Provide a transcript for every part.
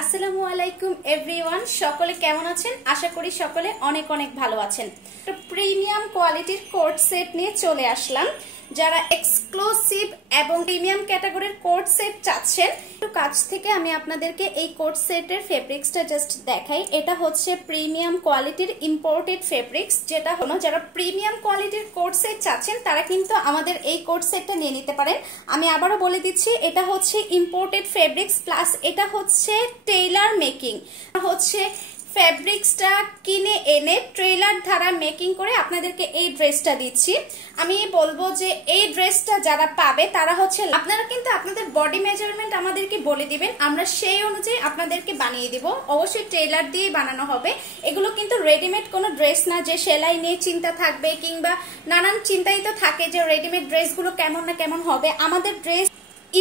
আসসালামু আলাইকুম এভরিওয়ান, সকলে কেমন আছেন? আশা করি সকলে অনেক অনেক ভালো আছেন। প্রিমিয়াম কোয়ালিটির কোট সেট নিয়ে চলে আসলাম। যারা এক্সক্লুসিভ এবং প্রিমিয়াম ক্যাটাগরির কোট সেট চাচ্ছেন, একটু কাছ থেকে আমি আপনাদেরকে এই কোট সেটের ফেব্রিক্সটা জাস্ট দেখাই। এটা হচ্ছে প্রিমিয়াম কোয়ালিটির ইম্পোর্টেড ফেব্রিক্স, যেটা হলো যারা প্রিমিয়াম কোয়ালিটির কোট সেট চাচ্ছেন তারা কিন্তু আমাদের এই কোট সেটটা নিয়ে নিতে পারেন। আমি আবারও বলে দিচ্ছি, এটা হচ্ছে ইম্পোর্টেড ফেব্রিক্স প্লাস এটা হচ্ছে টেইলার মেকিং, হচ্ছে ফেব্রিক্সটা কিনে এনে ট্রেলার দ্বারা মেকিং করে আপনাদেরকে এই ড্রেসটা দিচ্ছি। আমি বলবো যে এই ড্রেসটা যারা পাবে তারা হচ্ছে, আপনারা কিন্তু আপনাদের বডি মেজারমেন্ট আমাদেরকে বলে দিবেন, আমরা সেই অনুযায়ী আপনাদেরকে বানিয়ে দিব। অবশ্যই ট্রেলার দিয়ে বানানো হবে। এগুলো কিন্তু রেডিমেড কোনো ড্রেস না যে সেলাই নিয়ে চিন্তা থাকবে কিংবা নানান চিন্তাই তো থাকে যে রেডিমেড ড্রেসগুলো কেমন না কেমন হবে। আমাদের ড্রেস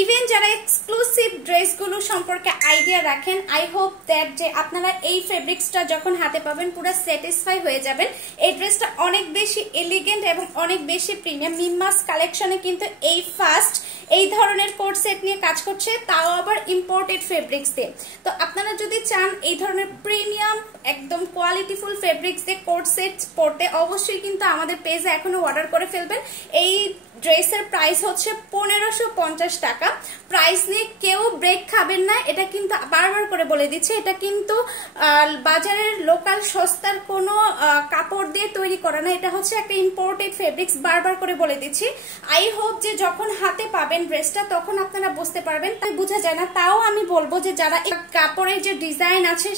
ইভেন যারা এক্সক্লুসিভ ড্রেসগুলো সম্পর্কে আইডিয়া রাখেন, আই হোপ দ্যাট যে আপনারা এই ফেব্রিক্সটা যখন হাতে পাবেন পুরো স্যাটিসফাই হয়ে যাবেন। এই ড্রেসটা অনেক বেশি এলিগেন্ট এবং অনেক বেশি প্রিমিয়াম। মিমাস কালেকশনে কিন্তু এই ফার্স্ট এই ধরনের কোট সেট নিয়ে কাজ করছে, তাও আবার ইম্পোর্টেড ফেব্রিক্স দিয়ে। তো আপনারা যদি চান এই ধরনের প্রিমিয়াম একদম কোয়ালিটিফুল ফেব্রিক্স দিয়ে কোট সেট পরতে, অবশ্যই কিন্তু আমাদের পেজে এখনো অর্ডার করে ফেলবেন। এই ড্রেসের প্রাইস হচ্ছে 1550 টাকা। প্রাইস নিয়ে কেউ ব্রেক খাবেন না, এটা কিন্তু বারবার করে বলে দিচ্ছে, এটা কিন্তু বাজারের লোকাল সস্তার কোনো কাপড় দিয়ে তৈরি করা না, এটা হচ্ছে একটা ইম্পোর্টেড ফেব্রিক্স। বারবার করে বলে দিচ্ছি। আই হোপ যে যখন হাতে পাবেন ড্রেসটা তখন আপনারা বুঝতে পারবেন, তাই বোঝা যায় না। তাও আমি বলবো যে যারা কাপড়ের যে ডিজাইন আছে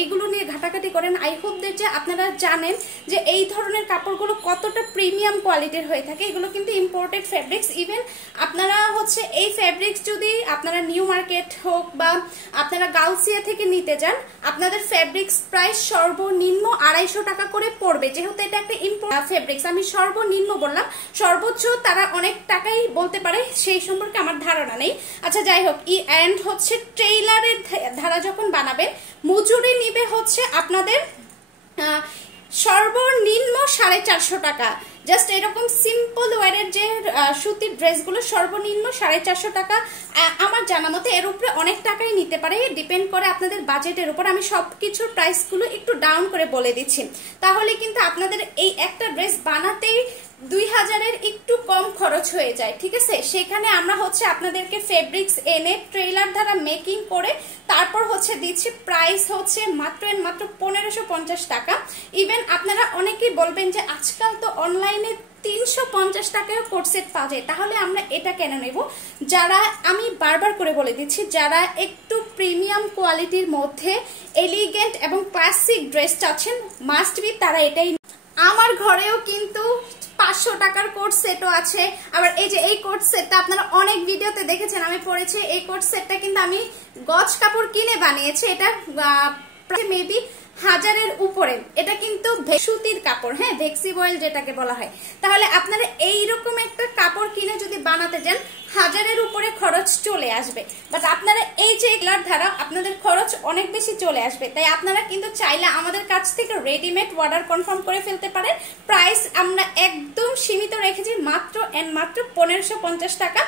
এইগুলো নিয়ে ঘাটাঘাটি করেন, আই হোপ যে আপনারা জানেন যে এই ধরনের কাপড়গুলো কতটা প্রিমিয়াম কোয়ালিটির হয়ে থাকে। এগুলো কিন্তু ইম্পোর্টেড ফেব্রিক্স। ইভেন আপনারা হচ্ছে এই ফেব্রিক্স যদি আপনারা নিউ মার্কেট হোক বা আপনারা গাউসিয়া থেকে নিতে যান, আপনাদের ফেব্রিক্স প্রাইস সর্বনিম্ন 250 টাকা করে পড়বে। যেহেতু এটা একটা ইম্পোর্ট ফেব্রিক্স, আমি সর্বনিম্ন বললাম, সর্বোচ্চ তারা অনেক টাকাই বলতে পারে, সেই সম্পর্কে আমার ধারণা নেই। আচ্ছা যাই হোক, এন্ড হচ্ছে ট্রেইলারের ধারা যখন বানাবেন, মজুরি নিবে হচ্ছে আপনাদের সর্বনিম্ন 450 টাকা। জাস্ট এরকম সিম্পল ওয়ারের যে সুতির ড্রেসগুলো সর্বনিম্ন 450 টাকা। আমার জানা মতে এর উপরে অনেক টাকাই নিতে পারে, ডিপেন্ড করে আপনাদের বাজেটের উপর। আমি সবকিছুর প্রাইসগুলো একটু ডাউন করে বলে দিচ্ছি, তাহলে কিন্তু আপনাদের এই একটা ড্রেস বানাতেই 2000-এর একটু কম খরচ হয়ে যায়। ঠিক আছে, সেখানে আমরা হচ্ছে আপনাদেরকে ফেব্রিক্স এনে ট্রেলার দ্বারা মেকিং করে তারপর হচ্ছে দিচ্ছি। প্রাইস হচ্ছে মাত্র 1550 টাকা। ইভেন আপনারা অনেকেই বলবেন যে আজকাল তো অনলাইনে 350 টাকায় কোট সেট পাওয়া যায়, তাহলে আমরা এটা কেন নেব? যারা, আমি বারবার করে বলে দিচ্ছি, যারা একটু প্রিমিয়াম কোয়ালিটির মধ্যে এলিগেন্ট এবং ক্লাসিক ড্রেস চাচ্ছেন, মাস্ট বি তারা এটাই। আমার ঘরেও কিন্তু 500 টাকার কোট সেটও আছে। আবার এই যে এই কোট সেটটা আপনারা অনেক ভিডিওতে দেখেছেন আমি পরেছি। এই কোট সেটটা কিন্তু আমি গজ কাপড় কিনে বানিয়েছি। এটা মেবি 1000-এর উপরে। এটা কিন্তু সুতির কাপড়, হ্যাঁ, ভেক্সি বয়েল যেটাকে বলা হয়। তাহলে আপনারা এইরকম একটা কাপড় কিনে যদি বানাতে যান, 1000-এর উপরে খরচ চলে আসবে। বাট আপনারা এই যে এগুলার ধারা আপনাদের খরচ অনেক বেশি চলে আসবে। তাই আপনারা কিন্তু চাইলে আমাদের কাছ থেকে রেডিমেড অর্ডার কনফার্ম করে ফেলতে পারেন। প্রাইস আমরা একদম সীমিত রেখেছি, মাত্র 1550 টাকা।